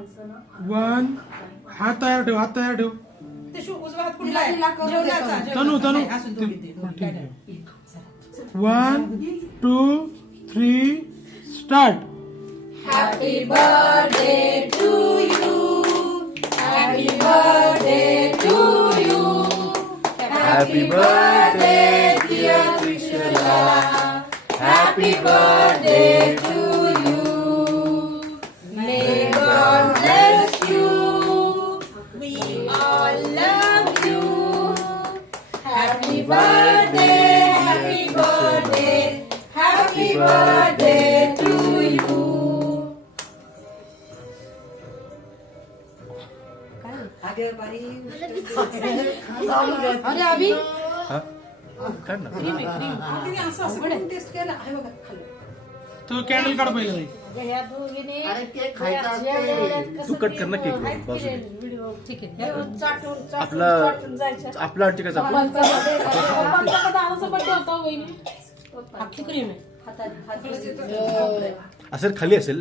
1 हात तयार ठेव, हात तयार ठेव. तनू तनू 1 2 3 start. Happy birthday to you. Happy birthday to you. Happy birthday dear Trishula. Happy birthday to you. May God bless you. We all love you. Happy birthday, happy birthday, happy birthday to you. अरे अभी तो candle काढ पहिलं ताई. तू cut कर ना cake ठीक आहे आपला आपला टिकायचा असं खाली असेल.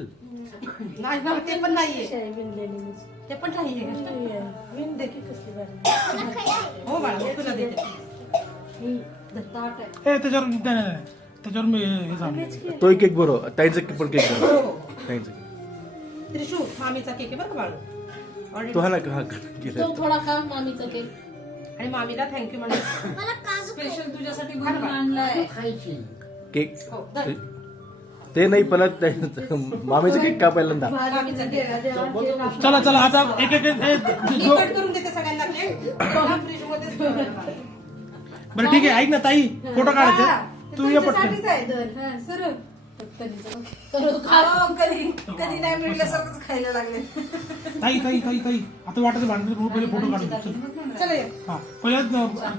नाही ना ते पण नाहीये ते पण नाहीये हो बाळा मी तुला देते ए त्याच्यावर नाही, नाही, नाही. त्याच्यावर मी हे सांग. तो केक बरोबर ताईचा पण केक बरोबर ताईचा त्रिशू मामीचा केक आहे बरं का बाळू तो हा ना हा तो थोडा का मामीचा केक आणि मामीला थँक्यू म्हणजे स्पेशल तुझ्यासाठी बनवून आणलाय. केक ते नाही पण मामीचा केक का पहिल्यांदा. मामीचा केक चला चला आता एक एक मी कट करून देते सगळ्यांना केक फ्रीज मध्ये बरं ठीक आहे. ऐक ना ताई, फोटो काढायचे तू ये पटकन. कधी नाही मिळल्यासारखंच खायला लागले. ताई ताई ताई ताई आता वाटत भांडण करू, पहिले फोटो काढू. चल. चला ये. हा पहिल्या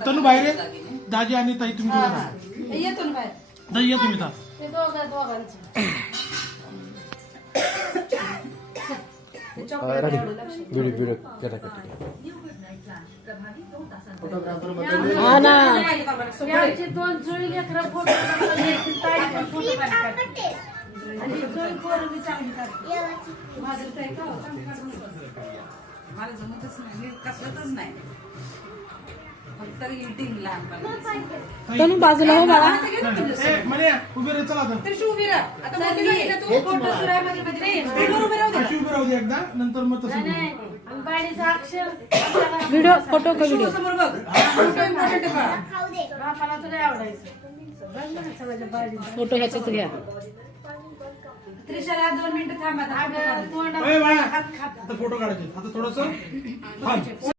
तनू बाहेर आहे. दाजी आणि ताई तुम्ही दोघं राहा. येतो ना बाहेर दाजी या तुम्ही आता. व्हिडिओ हा ना मला जमतच नाही, कसलंच नाही, फक्त इटिंग लहान. तनु बाजूला हो बाळा. ए, म्हणे उभे रे चला आता. त्रिशू उभी राहा आता मोठी झाली ना तू फोटो सुरामध्ये स्पीडवर उभी राहू दे अशी उभे राहू दे एकदा, नंतर मग तसं करू. व्हिडिओ फोटो का व्हिडिओ समोर बघ फोटो इम्पॉर्टंट आहे बाळा. फोटो ह्याच्याच घ्या. त्रिशाला 2 मिनिटं थांबा. ए, बाळा, आता फोटो काढायचे. आता थोडस